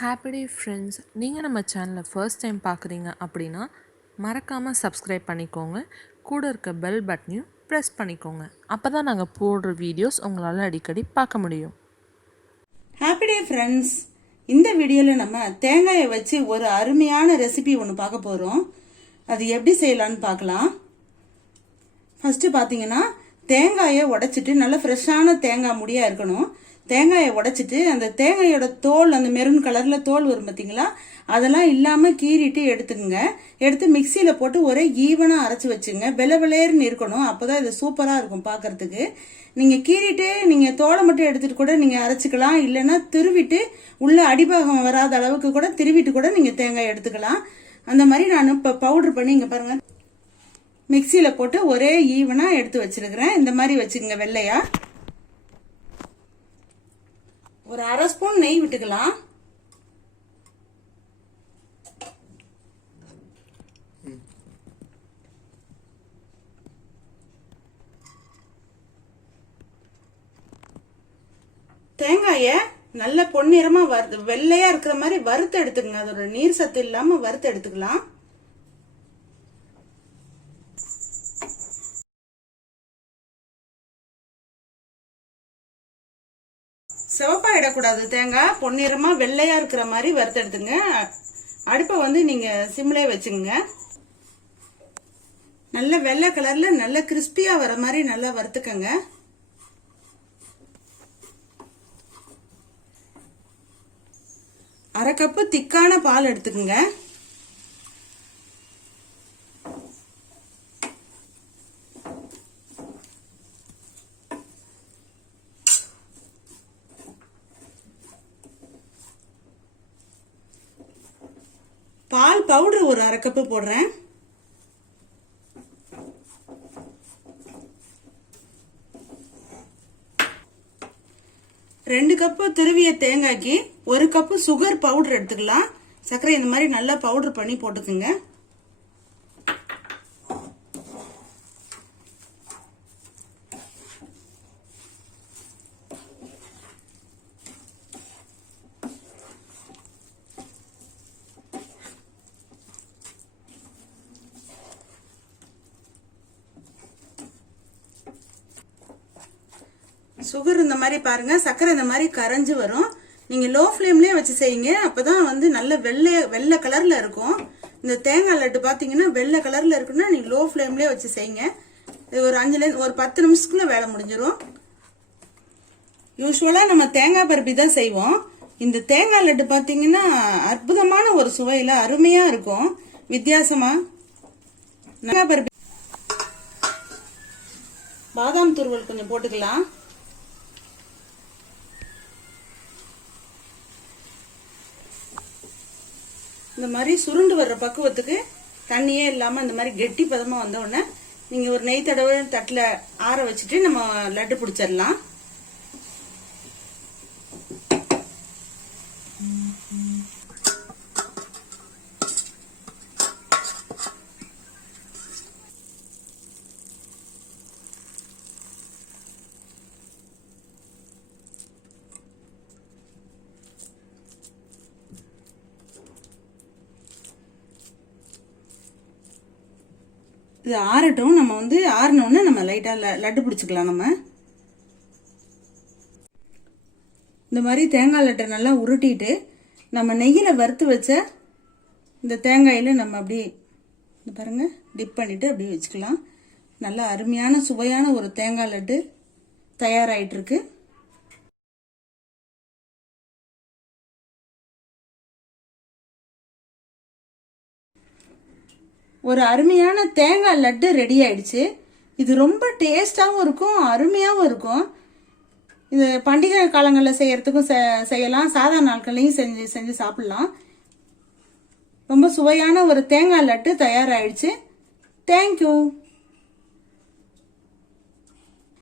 Happy day friends. நீங்கள் நம்ம சேனலை ஃபர்ஸ்ட் டைம் பார்க்குறீங்க அப்படின்னா மறக்காமல் சப்ஸ்கிரைப் பண்ணிக்கோங்க. கூட இருக்க பெல் பட்டனையும் ப்ரெஸ் பண்ணிக்கோங்க. அப்போ தான் நாங்கள் போடுற வீடியோஸ் உங்களால் அடிக்கடி பார்க்க முடியும். Happy day friends. இந்த வீடியோவில் நம்ம தேங்காயை வச்சு ஒரு அருமையான ரெசிபி ஒன்று பார்க்க போகிறோம். அது எப்படி செய்யலான்னு பார்க்கலாம். ஃபஸ்ட்டு பார்த்தீங்கன்னா தேங்காயை உடைச்சிட்டு நல்ல ஃப்ரெஷ்ஷான தேங்காய் முடியாக இருக்கணும். தேங்காயை உடைச்சிட்டு அந்த தேங்காயோட தோல், அந்த மெரூன் கலரில் தோல் வரும் பார்த்தீங்களா, அதெல்லாம் இல்லாமல் கீறிட்டு எடுத்துக்கோங்க. எடுத்து மிக்சியில் போட்டு ஒரே ஈவனாக அரைச்சி வச்சுங்க. வெள்ளை இருக்கணும், அப்போ தான் இது சூப்பராக இருக்கும் பார்க்குறதுக்கு. நீங்கள் கீறிட்டு நீங்கள் தோலை மட்டும் எடுத்துகிட்டு கூட நீங்கள் அரைச்சிக்கலாம். இல்லைன்னா திருவிட்டு உள்ள அடிபாகம் வராத அளவுக்கு கூட திருவிட்டு கூட நீங்கள் தேங்காய் எடுத்துக்கலாம். அந்த மாதிரி நான் இப்போ பவுட்ரு பண்ணி இங்கே பாருங்கள் மிக்சியில் போட்டு ஒரே ஈவனாக எடுத்து வச்சிருக்கிறேன். இந்த மாதிரி வச்சுக்கோங்க. வெள்ளையா ஒரு அரை ஸ்பூன் நெய் விட்டுக்கலாம். தேங்காய நல்ல பொன்னிறமா வெள்ளையா இருக்கிற மாதிரி வறுத்து எடுத்துக்கங்க. அதோட நீர் சத்து இல்லாம வறுத்து எடுத்துக்கலாம். சிவப்பா இடக்கூடாது. தேங்காய் பொன்னிறமா வெள்ளையா இருக்கிற மாதிரி வறுத்து எடுத்துங்க. அடுப்பை வந்து நீங்க சிம்லே வச்சுங்க. நல்ல வெள்ளை கலர்ல நல்ல கிறிஸ்பியா வர மாதிரி நல்லா வறுத்துக்கங்க. அரை கப்பு திக்கான பால் எடுத்துக்கங்க. பால் பவுடர் ஒரு அரை கப்பு போடுறேன். ரெண்டு கப்பு துருவிய தேங்காய்க்கு ஒரு கப்பு சுகர் பவுடர் எடுத்துக்கலாம். சர்க்கரை இந்த மாதிரி நல்லா பவுடர் பண்ணி போட்டுக்குங்க. சுகர் இந்த மாதிரி பாருங்க, சர்க்கரை இந்த மாதிரி கரைஞ்சு வரும். நீங்க லோ ஃப்ளேம்லயே வச்சு செய்யுங்க. அப்பதான் வந்து நல்ல வெள்ளை கலர்ல இருக்கும். இந்த தேங்காய் லட்டு பாத்தீங்கன்னா வெள்ளை கலர்ல இருக்குன்னா நீங்க லோ ஃப்ளேம்லயே வச்சு செய்யுங்க. ஒரு 10 நிமிஷத்துக்குள்ள வேலை முடிஞ்சிடும். யூஸ்வலா நம்ம தேங்காய் பருப்பி தான் செய்வோம். இந்த தேங்காய் லட்டு பாத்தீங்கன்னா அற்புதமான ஒரு சுவையில அருமையா இருக்கும். வித்தியாசமா தேங்காய் பருப்பி. பாதாம் துருவல் கொஞ்சம் போட்டுக்கலாம். இந்த மாதிரி சுருண்டு வர்ற பக்குவத்துக்கு தண்ணியே இல்லாம இந்த மாதிரி கெட்டி பதமா வந்த உடனே நீங்க ஒரு நெய் தடவை தட்டுல ஆற வச்சுட்டு நம்ம லட்டு பிடிச்சிடலாம். இது ஆறட்டும். நம்ம வந்து ஆறினோன்னு நம்ம லைட்டா லட்டு பிடிச்சிக்கலாம். நம்ம இந்த மாதிரி தேங்காய் லட்டை நல்லா உருட்டிட்டு நம்ம நெய்யில வறுத்து வச்ச இந்த தேங்காயில நம்ம அப்படி பாருங்க டிப் பண்ணிட்டு அப்படியே வச்சுக்கலாம். நல்லா அருமையான சுவையான ஒரு தேங்காய் லட்டு தயாராயிட்டு இருக்கு. ஒரு அருமையான தேங்காய் லட்டு ரெடி ஆயிடுச்சு. இது ரொம்ப டேஸ்டாகவும் இருக்கும், அருமையாகவும் இருக்கும். இது பண்டிகை காலங்களில் செய்யறதுக்கும் செய்யலாம், சாதாரண நாட்கள்லையும் செஞ்சு சாப்பிடலாம். ரொம்ப சுவையான ஒரு தேங்காய் லட்டு தயாராகிடுச்சு. தேங்க்யூ.